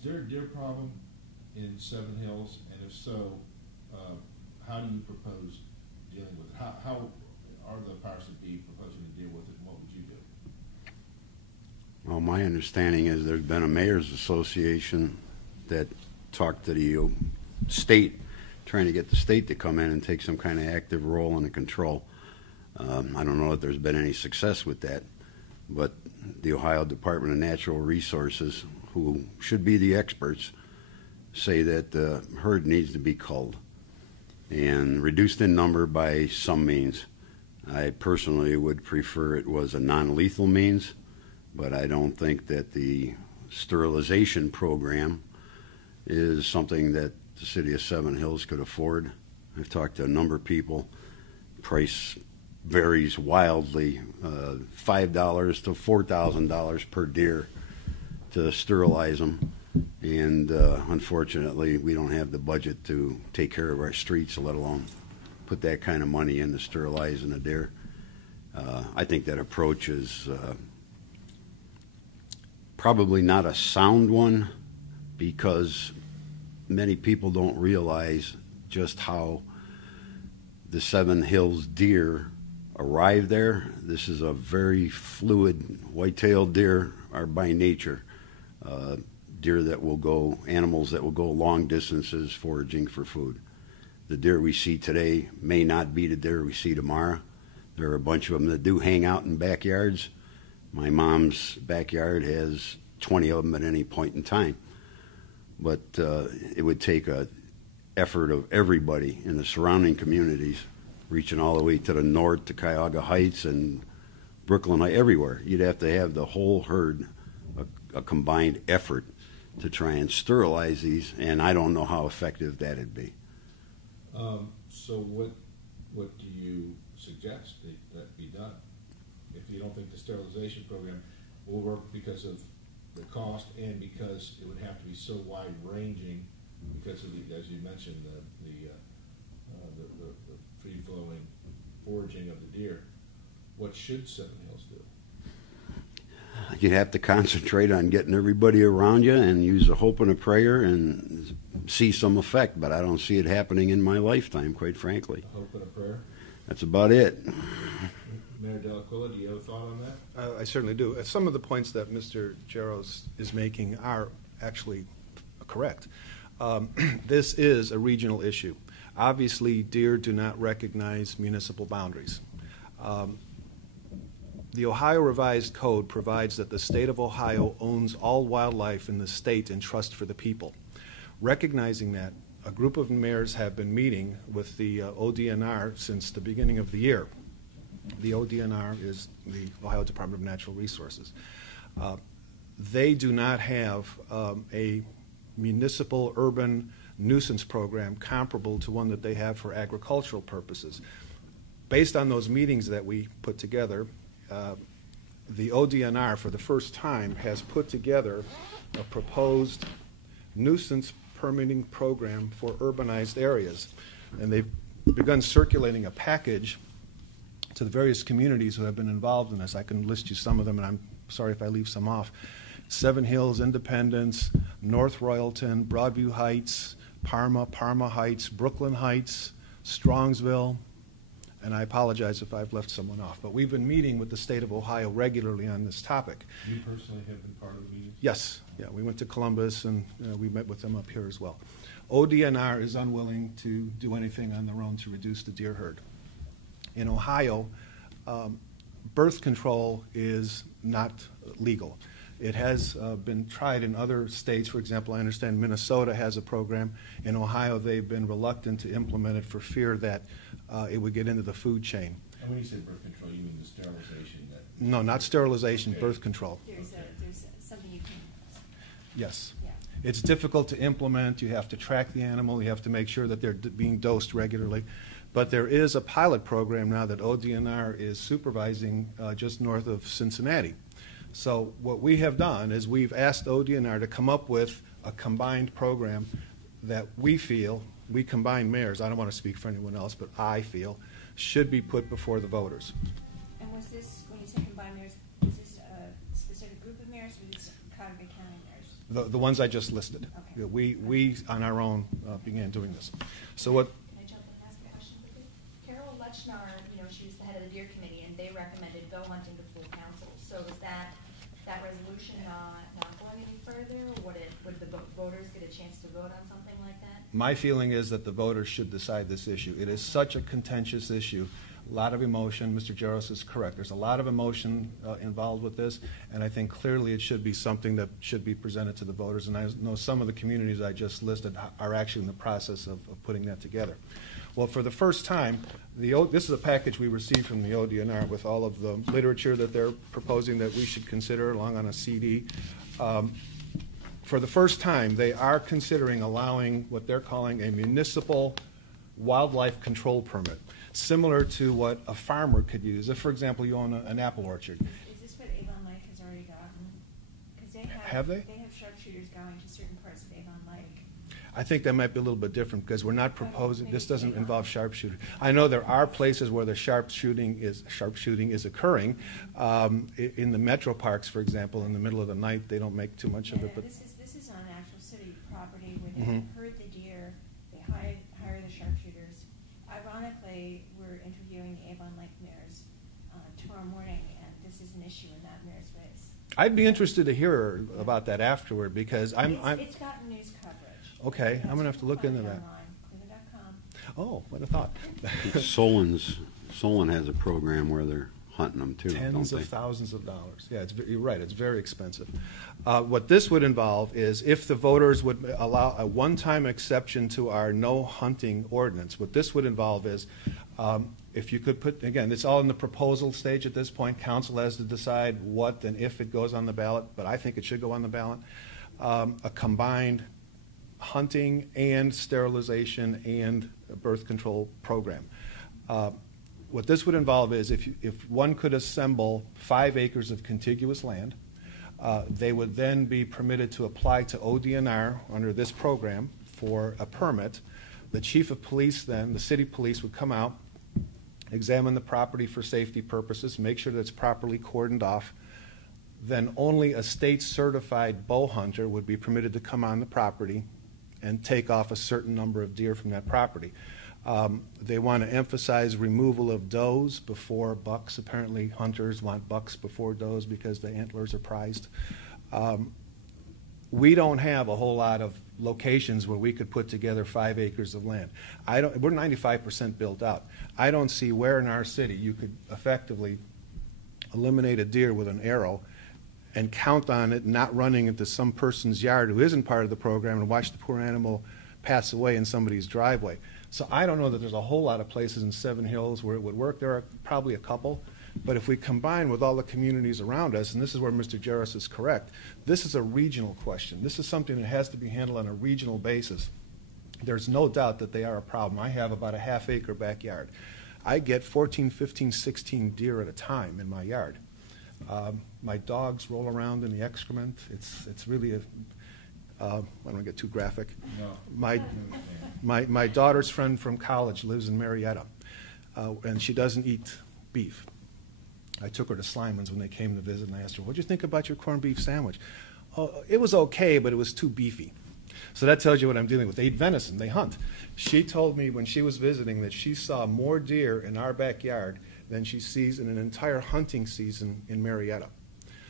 Is there a deer problem in Seven Hills? And if so, how do you propose dealing with it? How are the powers that be proposing to deal with it, and what would you do? Well, my understanding is there's been a mayor's association that talked to the state, trying to get the state to come in and take some kind of active role in the control. I don't know if there's been any success with that, but the Ohio Department of Natural Resources, who should be the experts, say that the herd needs to be culled and reduced in number by some means. I personally would prefer it was a non-lethal means, but I don't think that the sterilization program is something that the city of Seven Hills could afford. I've talked to a number of people. Price varies wildly, $5 to $4,000 per deer to sterilize them, and unfortunately we don't have the budget to take care of our streets, let alone put that kind of money into sterilizing a deer. I think that approach is probably not a sound one, because many people don't realize just how the Seven Hills deer arrive there. This is a very fluid, white-tailed deer are by nature deer that will go, animals that will go long distances foraging for food. The deer we see today may not be the deer we see tomorrow. There are a bunch of them that do hang out in backyards. My mom's backyard has 20 of them at any point in time. But it would take an effort of everybody in the surrounding communities, reaching all the way to the north to Cuyahoga Heights and Brooklyn, everywhere. You'd have to have the whole herd, a combined effort to try and sterilize these, and I don't know how effective that'd be. So what do you suggest that be done? If you don't think the sterilization program will work because of the cost and because it would have to be so wide-ranging because of the, as you mentioned, the free-flowing foraging of the deer, what should Seven Hills do? You have to concentrate on getting everybody around you and use a hope and a prayer and see some effect, but I don't see it happening in my lifetime, quite frankly. A hope and a prayer? That's about it. Mayor Dell'Aquila, do you have a thought on that? I certainly do. Some of the points that Mr. Jaros is making are actually correct. This is a regional issue. Obviously, deer do not recognize municipal boundaries. The Ohio Revised Code provides that the state of Ohio owns all wildlife in the state and trust for the people. Recognizing that, a group of mayors have been meeting with the ODNR since the beginning of the year. The ODNR is the Ohio Department of Natural Resources. They do not have a municipal urban nuisance program comparable to one that they have for agricultural purposes. Based on those meetings that we put together, the ODNR for the first time has put together a proposed nuisance permitting program for urbanized areas, and they've begun circulating a package to the various communities who have been involved in this. I can list you some of them, and I'm sorry if I leave some off. Seven Hills, Independence, North Royalton, Broadview Heights, Parma, Parma Heights, Brooklyn Heights, Strongsville, and I apologize if I've left someone off. But we've been meeting with the state of Ohio regularly on this topic. You personally have been part of the meetings? Yes. Yeah, we went to Columbus, and we met with them up here as well. ODNR is unwilling to do anything on their own to reduce the deer herd. In Ohio, birth control is not legal. It has been tried in other states. For example, I understand Minnesota has a program. In Ohio, they've been reluctant to implement it for fear that it would get into the food chain. And when you say birth control, you mean the sterilization? No, not sterilization, okay. Birth control. There's something you can... Yes. Yeah. It's difficult to implement. You have to track the animal. You have to make sure that they're being dosed regularly. But there is a pilot program now that ODNR is supervising just north of Cincinnati. So what we have done is we've asked ODNR to come up with a combined program that we feel, we combined mayors, I don't want to speak for anyone else, but I feel, should be put before the voters. And was this, when you say combined mayors, was this a specific group of mayors or was this Cuyahoga County mayors? The ones I just listed. Okay. We on our own began doing this. So what? Can I jump in and ask a question quickly? Carol Lechnar, she was the head of the Deer Committee, and they recommended bow hunting to full council. So is that resolution not going any further? Or would the voters get a chance to vote on something like that? My feeling is that the voters should decide this issue. It is such a contentious issue. A lot of emotion. Mr. Jaros is correct. There's a lot of emotion involved with this, and I think clearly it should be something that should be presented to the voters. And I know some of the communities I just listed are actually in the process of putting that together. Well, for the first time, this is a package we received from the ODNR with all of the literature that they're proposing that we should consider along on a CD. For the first time, they are considering allowing what they're calling a municipal wildlife control permit, similar to what a farmer could use. If, for example, you own an apple orchard. Is this what Avon Lake has already gotten? Because they Have they? They have sharpshooters going to certain parts of Avon Lake. I think that might be a little bit different because we're not proposing, this doesn't involve sharpshooting. I know there are places where the sharpshooting is occurring. In the metro parks, for example, in the middle of the night, they don't make too much of it. But This is on actual city property where they herd the deer, they hire the sharpshooters. Ironically, we're interviewing the Avon Lake mayors tomorrow morning, and this is an issue in that mayor's race. I'd be interested to hear about that afterward because It's gotten news coverage. Okay, I'm going to have to look into that. Cleveland.com. Oh, what a thought. Solon has a program where they're hunting them too, Tens don't of they? thousands of dollars. Yeah, you're right. It's very expensive. What this would involve is if the voters would allow a one-time exception to our no hunting ordinance, what this would involve is if you could put, again, it's all in the proposal stage at this point. Council has to decide what and if it goes on the ballot, but I think it should go on the ballot. A combined hunting and sterilization and birth control program. What this would involve is if one could assemble 5 acres of contiguous land, they would then be permitted to apply to ODNR under this program for a permit. The chief of police then, the city police, would come out, examine the property for safety purposes, make sure that it's properly cordoned off. Then only a state-certified bow hunter would be permitted to come on the property and take off a certain number of deer from that property. They want to emphasize removal of does before bucks. Apparently hunters want bucks before does because the antlers are prized. We don't have a whole lot of locations where we could put together 5 acres of land. We're 95% built out. I don't see where in our city you could effectively eliminate a deer with an arrow and count on it not running into some person's yard who isn't part of the program and watch the poor animal pass away in somebody's driveway. So I don't know that there's a whole lot of places in Seven Hills where it would work. There are probably a couple. But if we combine with all the communities around us, and this is where Mr. Jaros is correct, this is a regional question. This is something that has to be handled on a regional basis. There's no doubt that they are a problem. I have about a half-acre backyard. I get 14, 15, 16 deer at a time in my yard. My dogs roll around in the excrement. It's really a, I don't get too graphic. No. My daughter's friend from college lives in Marietta, and she doesn't eat beef. I took her to Slyman's when they came to visit, and I asked her, "What did you think about your corned beef sandwich?" "Oh, it was okay, but it was too beefy." So that tells you what I'm dealing with. They eat venison. They hunt. She told me when she was visiting that she saw more deer in our backyard than she sees in an entire hunting season in Marietta.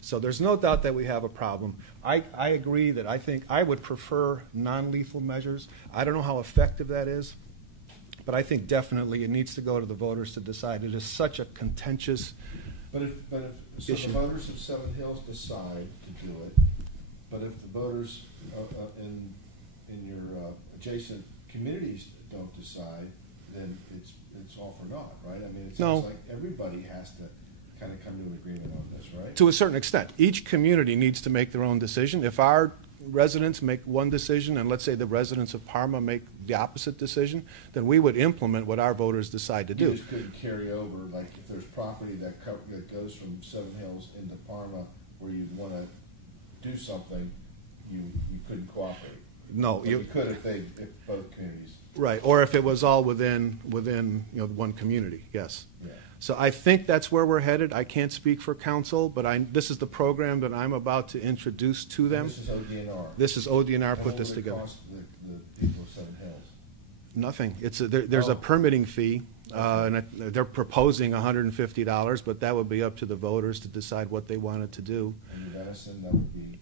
So there's no doubt that we have a problem. I agree that I think I would prefer non-lethal measures. I don't know how effective that is, but I think definitely it needs to go to the voters to decide. It is such a contentious So issue. the voters of Seven Hills decide to do it, but if the voters in your adjacent communities don't decide, then it's all for naught, right? I mean, it sounds like everybody has to kind of come to an agreement on this, right? To a certain extent. Each community needs to make their own decision. If our residents make one decision, and let's say the residents of Parma make the opposite decision, then we would implement what our voters decide to do. You just couldn't carry over, like if there's property that goes from Seven Hills into Parma where you'd want to do something, you couldn't cooperate. No, But we could if both communities. right, or if it was all within one community, yes. Yeah. So I think that's where we're headed. I can't speak for council, but this is the program that I'm about to introduce to them. This is ODNR. This is ODNR And put this what would it together. cost the people of Seven Hills? Nothing. There's a Oh. permitting fee, and they're proposing $150, but that would be up to the voters to decide what they wanted to do. And your venison, that would be,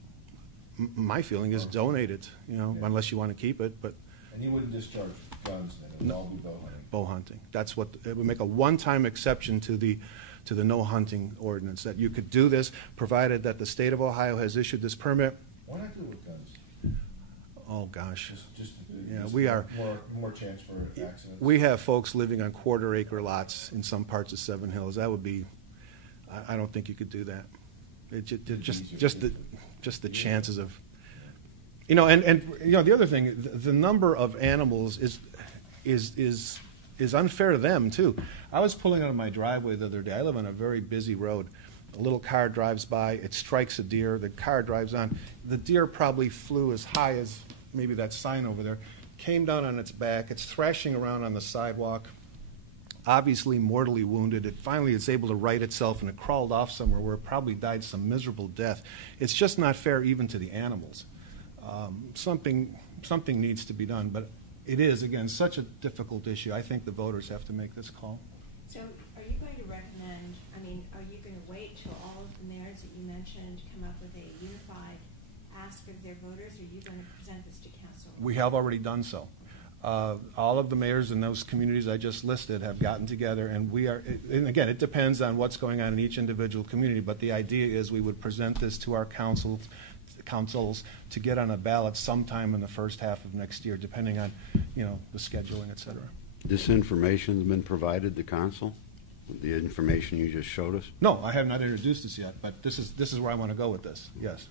My feeling is donate it, Yeah. unless you want to keep it, but and you wouldn't discharge guns then, it would all be bow hunting. bow hunting. That's what, it would make a one-time exception to the no hunting ordinance, that you could do this, provided that the state of Ohio has issued this permit. Why not do it with guns? Oh, gosh. Just Yeah, we are- more chance for accidents. We have folks living on quarter-acre lots in some parts of Seven Hills. That would be, I don't think you could do that. Just the chances of, and the other thing, the number of animals is unfair to them too. I was pulling out of my driveway the other day. I live on a very busy road. A little car drives by, it strikes a deer, the car drives on. The deer probably flew as high as maybe that sign over there, came down on its back, it's thrashing around on the sidewalk, obviously mortally wounded. It's able to right itself, and it crawled off somewhere where it probably died some miserable death. It's just not fair even to the animals. Something needs to be done, but it is, again, such a difficult issue. I think the voters have to make this call. So are you going to recommend, are you going to wait till all of the mayors that you mentioned come up with a unified ask of their voters, or are you going to present this to council? We have already done so. All of the mayors in those communities I just listed have gotten together, and and again, it depends on what's going on in each individual community, but the idea is we would present this to our councils to get on a ballot sometime in the first half of next year, depending on, the scheduling, et cetera. This information's been provided to council? The information you just showed us? No, I have not introduced this yet, but this is where I want to go with this, yes.